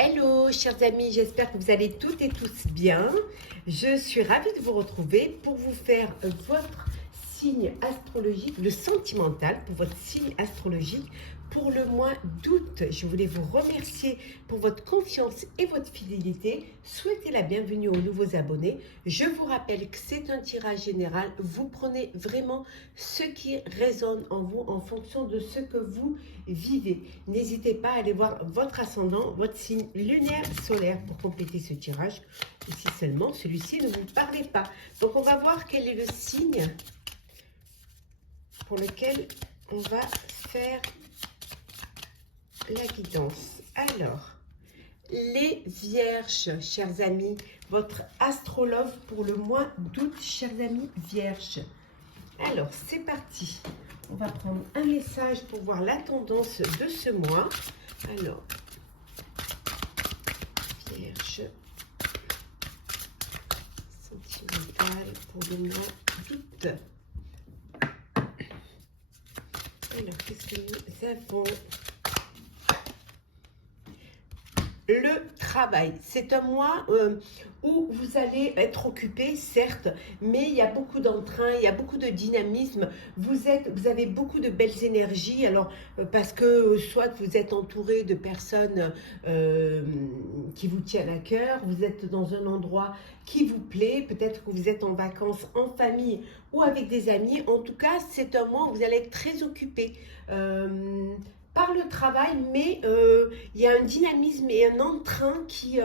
Hello chers amis, j'espère que vous allez toutes et tous bien. Je suis ravie de vous retrouver pour vous faire votre signe astrologique, le sentimental pour votre signe astrologique pour le mois d'août. Je voulais vous remercier pour votre confiance et votre fidélité. Souhaitez la bienvenue aux nouveaux abonnés. Je vous rappelle que c'est un tirage général. Vous prenez vraiment ce qui résonne en vous en fonction de ce que vous vivez. N'hésitez pas à aller voir votre ascendant, votre signe lunaire, solaire pour compléter ce tirage. Et si seulement celui-ci ne vous parlait pas. Donc on va voir quel est le signe pour lequel on va faire la guidance. Alors, les vierges, chers amis, votre astrologue pour le mois d'août, chers amis vierges. Alors, c'est parti. On va prendre un message pour voir la tendance de ce mois. Alors, vierge, sentimental pour le mois d'août. Alors, qu'est-ce que nous avons? Le travail, c'est un mois où vous allez être occupé, certes, mais il y a beaucoup d'entrain, il y a beaucoup de dynamisme. Vous avez beaucoup de belles énergies. Alors, parce que soit vous êtes entouré de personnes qui vous tiennent à cœur, vous êtes dans un endroit qui vous plaît, peut-être que vous êtes en vacances en famille ou avec des amis. En tout cas, c'est un mois où vous allez être très occupé. Par le travail, mais il y a un dynamisme et un entrain qui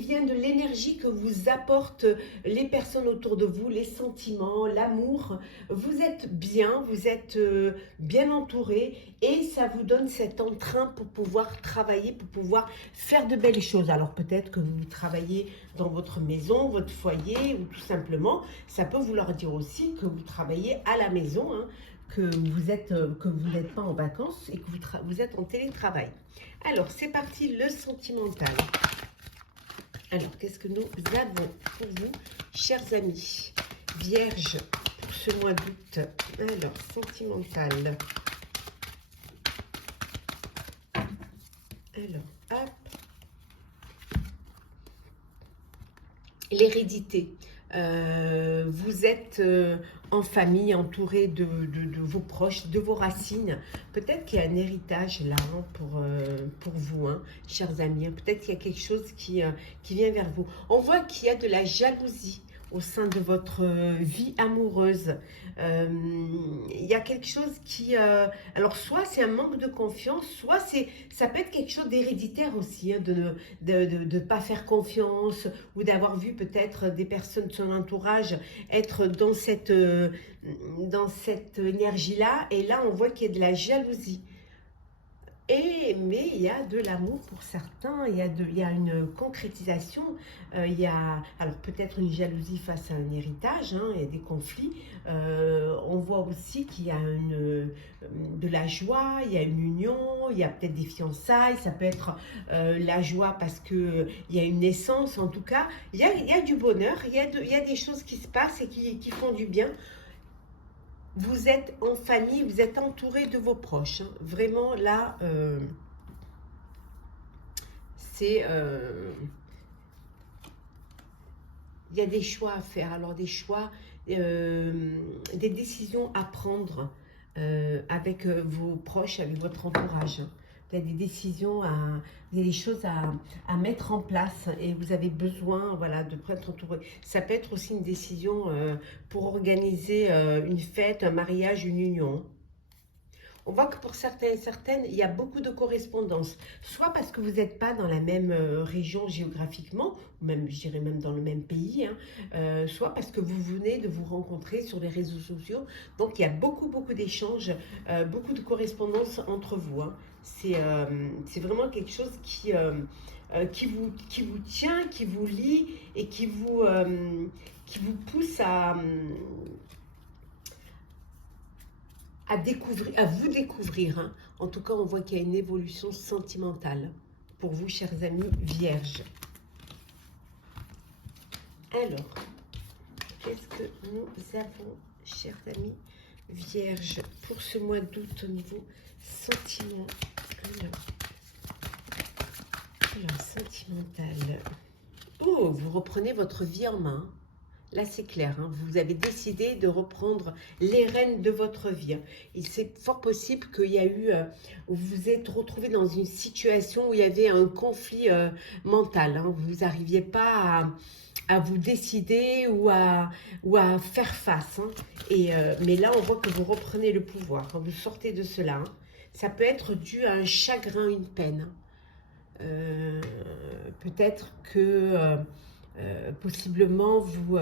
vient de l'énergie que vous apportent les personnes autour de vous, les sentiments, l'amour. Vous êtes bien entouré et ça vous donne cet entrain pour pouvoir travailler, pour pouvoir faire de belles choses. Alors peut-être que vous travaillez dans votre maison, votre foyer ou tout simplement, ça peut vouloir dire aussi que vous travaillez à la maison, hein, que vous n'êtes pas en vacances et que vous êtes en télétravail. Alors, c'est parti, le sentimental. Alors, qu'est-ce que nous avons pour vous, chers amis vierges, pour ce mois d'août? Alors, sentimental. Alors, hop. L'hérédité. Vous êtes en famille, entouré de vos proches, de vos racines. Peut-être qu'il y a un héritage là, hein, pour vous, hein, chers amis. Peut-être qu'il y a quelque chose qui vient vers vous. On voit qu'il y a de la jalousie au sein de votre vie amoureuse. Il y a quelque chose qui... alors, soit c'est un manque de confiance, soit ça peut être quelque chose d'héréditaire aussi, hein, de ne pas faire confiance ou d'avoir vu peut-être des personnes de son entourage être dans cette énergie-là. Et là, on voit qu'il y a de la jalousie. Mais il y a de l'amour pour certains, il y a une concrétisation, alors peut-être une jalousie face à un héritage, hein, il y a des conflits. On voit aussi qu'il y a de la joie, il y a une union, il y a peut-être des fiançailles, ça peut être la joie parce qu'il y a une naissance. En tout cas, il y a du bonheur, il y a des choses qui se passent et qui font du bien. Vous êtes en famille, vous êtes entouré de vos proches. Hein. Vraiment, là, il y a des choix à faire. Alors, des choix, des décisions à prendre avec vos proches, avec votre entourage. Il y a des décisions, il y a des choses à mettre en place et vous avez besoin, voilà, de être entouré. Ça peut être aussi une décision pour organiser une fête, un mariage, une union. On voit que pour certains et certaines, il y a beaucoup de correspondance. Soit parce que vous n'êtes pas dans la même région géographiquement, ou même, je dirais même dans le même pays, hein, soit parce que vous venez de vous rencontrer sur les réseaux sociaux. Donc, il y a beaucoup d'échanges, beaucoup de correspondance entre vous. Hein. C'est vraiment quelque chose qui vous tient, qui vous lie et qui vous pousse à vous découvrir. Hein. En tout cas, on voit qu'il y a une évolution sentimentale pour vous, chers amis vierges. Alors, qu'est-ce que nous avons, chers amis vierges, pour ce mois d'août au niveau sentiment? Alors, sentimental. Oh, vous reprenez votre vie en main. Là, c'est clair, hein, vous avez décidé de reprendre les rênes de votre vie. Et c'est fort possible qu'il y a eu, vous vous êtes retrouvé dans une situation où il y avait un conflit mental. Hein, vous n'arriviez pas à vous décider ou à faire face. Hein. Mais là, on voit que vous reprenez le pouvoir. Quand vous sortez de cela, hein. Ça peut être dû à un chagrin, une peine. Peut-être que... possiblement vous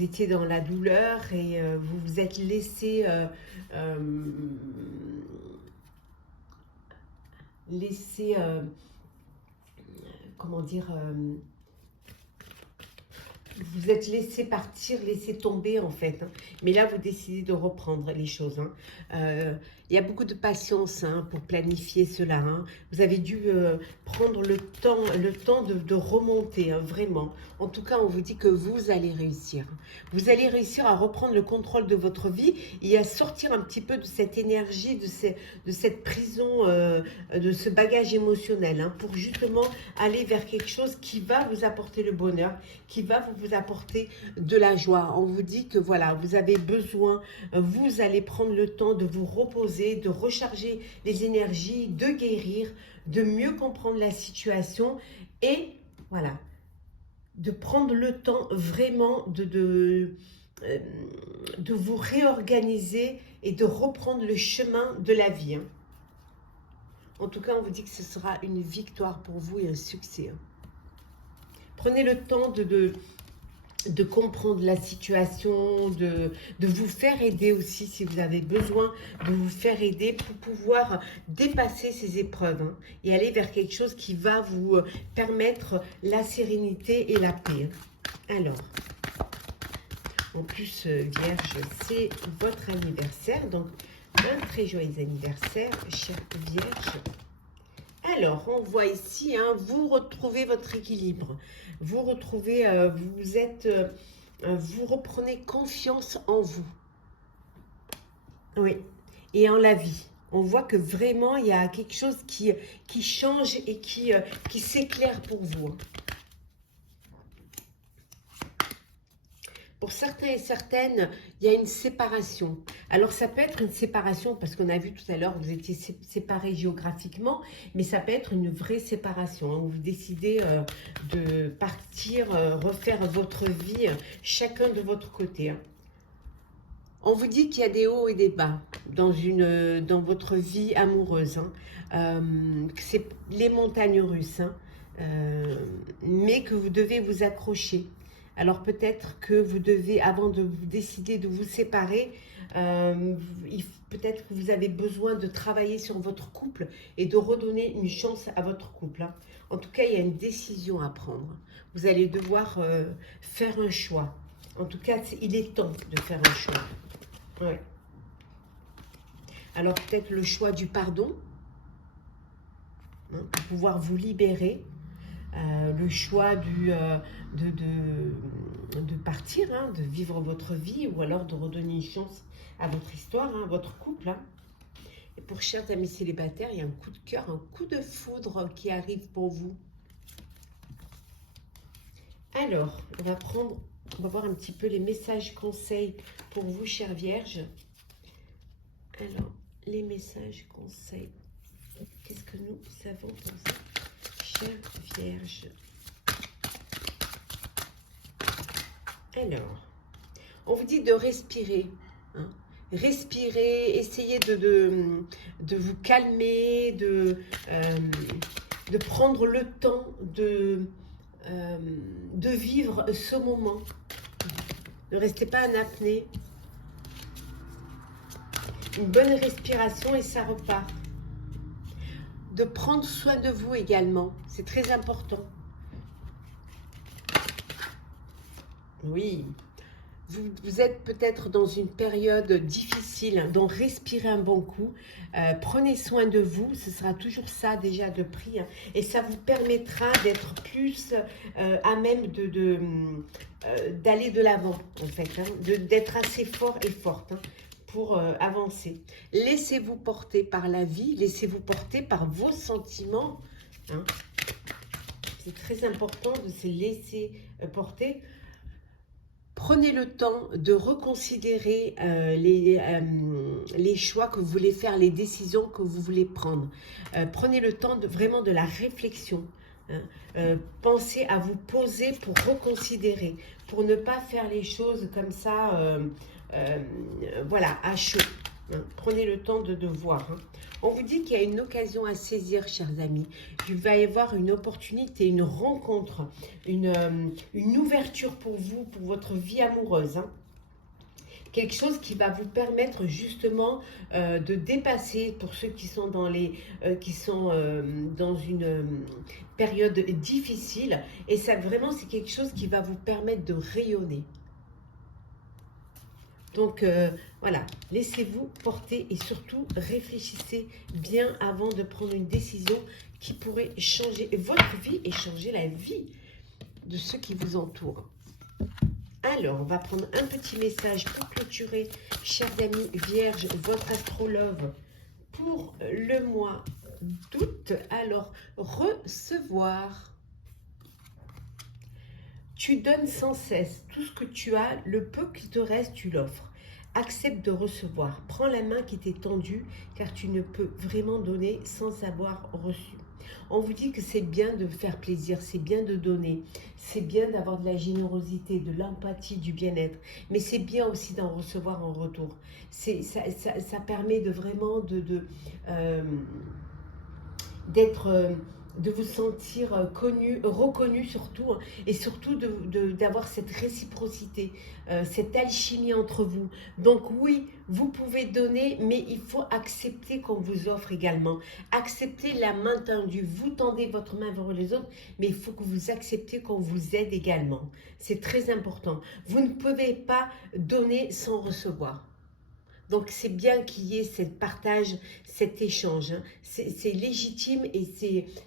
étiez dans la douleur et vous vous êtes laissé comment dire, vous êtes laissé partir, laissé tomber en fait. Hein. Mais là, vous décidez de reprendre les choses. Hein. Il y a beaucoup de patience hein, pour planifier cela. Hein. Vous avez dû prendre le temps de remonter, hein, vraiment. En tout cas, on vous dit que vous allez réussir. Vous allez réussir à reprendre le contrôle de votre vie et à sortir un petit peu de cette énergie, de cette prison, de ce bagage émotionnel, hein, pour justement aller vers quelque chose qui va vous apporter le bonheur, qui va vous apporter de la joie. On vous dit que voilà, vous avez besoin, vous allez prendre le temps de vous reposer, de recharger les énergies, de guérir, de mieux comprendre la situation et voilà, de prendre le temps vraiment de vous réorganiser et de reprendre le chemin de la vie. Hein. En tout cas, on vous dit que ce sera une victoire pour vous et un succès. Hein. Prenez le temps de comprendre la situation, de vous faire aider aussi si vous avez besoin de vous faire aider pour pouvoir dépasser ces épreuves hein, et aller vers quelque chose qui va vous permettre la sérénité et la paix. Alors, en plus, Vierge, c'est votre anniversaire, donc un très joyeux anniversaire, chère Vierge. Alors, on voit ici, hein, vous retrouvez votre équilibre. Vous retrouvez, vous reprenez confiance en vous. Oui, et en la vie. On voit que vraiment, il y a quelque chose qui change et qui s'éclaire pour vous. Hein. Pour certains et certaines, il y a une séparation. Alors, ça peut être une séparation, parce qu'on a vu tout à l'heure, vous étiez séparés géographiquement, mais ça peut être une vraie séparation, hein, où vous décidez de partir, refaire votre vie, chacun de votre côté. Hein. On vous dit qu'il y a des hauts et des bas dans votre vie amoureuse. Hein. C'est les montagnes russes, hein, mais que vous devez vous accrocher. Alors peut-être que vous devez, avant de vous décider de vous séparer, peut-être que vous avez besoin de travailler sur votre couple et de redonner une chance à votre couple. Hein. En tout cas, il y a une décision à prendre. Vous allez devoir faire un choix. En tout cas, il est temps de faire un choix. Ouais. Alors peut-être le choix du pardon, hein, pour pouvoir vous libérer. Le choix de partir, hein, de vivre votre vie ou alors de redonner une chance à votre histoire, hein, à votre couple. Hein. Et pour chers amis célibataires, il y a un coup de cœur, un coup de foudre qui arrive pour vous. Alors, on va voir un petit peu les messages conseils pour vous, chères vierges. Alors, les messages conseils. Qu'est-ce que nous savons pour ça? Chère Vierge. Alors, on vous dit de respirer. Hein. Respirez, essayez de vous calmer, de prendre le temps de vivre ce moment. Ne restez pas en apnée. Une bonne respiration et ça repart. De prendre soin de vous également, c'est très important. Oui, vous êtes peut-être dans une période difficile, donc respirez un bon coup, prenez soin de vous, ce sera toujours ça déjà de prix, hein, et ça vous permettra d'être plus à même d'aller de l'avant en fait, hein, d'être assez fort et forte. Hein, pour avancer. Laissez-vous porter par la vie, laissez-vous porter par vos sentiments. Hein. c'est très important de se laisser porter. Prenez le temps de reconsidérer les choix que vous voulez faire, les décisions que vous voulez prendre. Prenez le temps vraiment de la réflexion. Hein. Pensez à vous poser pour reconsidérer, pour ne pas faire les choses comme ça, voilà, à chaud. Hein. Prenez le temps de voir. Hein. On vous dit qu'il y a une occasion à saisir, chers amis. Il va y avoir une opportunité, une rencontre, une ouverture pour vous, pour votre vie amoureuse. Hein. Quelque chose qui va vous permettre justement de dépasser, pour ceux qui sont dans dans une période difficile. Et ça, vraiment, c'est quelque chose qui va vous permettre de rayonner. Donc, voilà, laissez-vous porter et surtout réfléchissez bien avant de prendre une décision qui pourrait changer votre vie et changer la vie de ceux qui vous entourent. Alors, on va prendre un petit message pour clôturer, chers amis vierges, votre astrologue pour le mois d'août. Alors, recevoir. Tu donnes sans cesse tout ce que tu as, le peu qui te reste, tu l'offres. Accepte de recevoir. Prends la main qui t'est tendue, car tu ne peux vraiment donner sans avoir reçu. On vous dit que c'est bien de faire plaisir, c'est bien de donner, c'est bien d'avoir de la générosité, de l'empathie, du bien-être, mais c'est bien aussi d'en recevoir en retour. Ça permet de vraiment de vous sentir connu, reconnu surtout, hein, et surtout d'avoir cette réciprocité, cette alchimie entre vous. Donc oui, vous pouvez donner, mais il faut accepter qu'on vous offre également. Acceptez la main tendue, vous tendez votre main vers les autres, mais il faut que vous acceptez qu'on vous aide également. C'est très important. Vous ne pouvez pas donner sans recevoir. Donc, c'est bien qu'il y ait ce partage, cet échange. Hein. C'est légitime et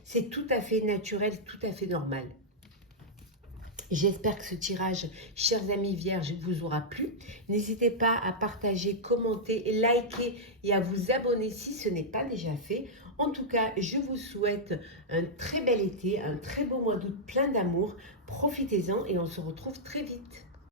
c'est tout à fait naturel, tout à fait normal. J'espère que ce tirage, chers amis vierges, vous aura plu. N'hésitez pas à partager, commenter, liker et à vous abonner si ce n'est pas déjà fait. En tout cas, je vous souhaite un très bel été, un très beau mois d'août plein d'amour. Profitez-en et on se retrouve très vite.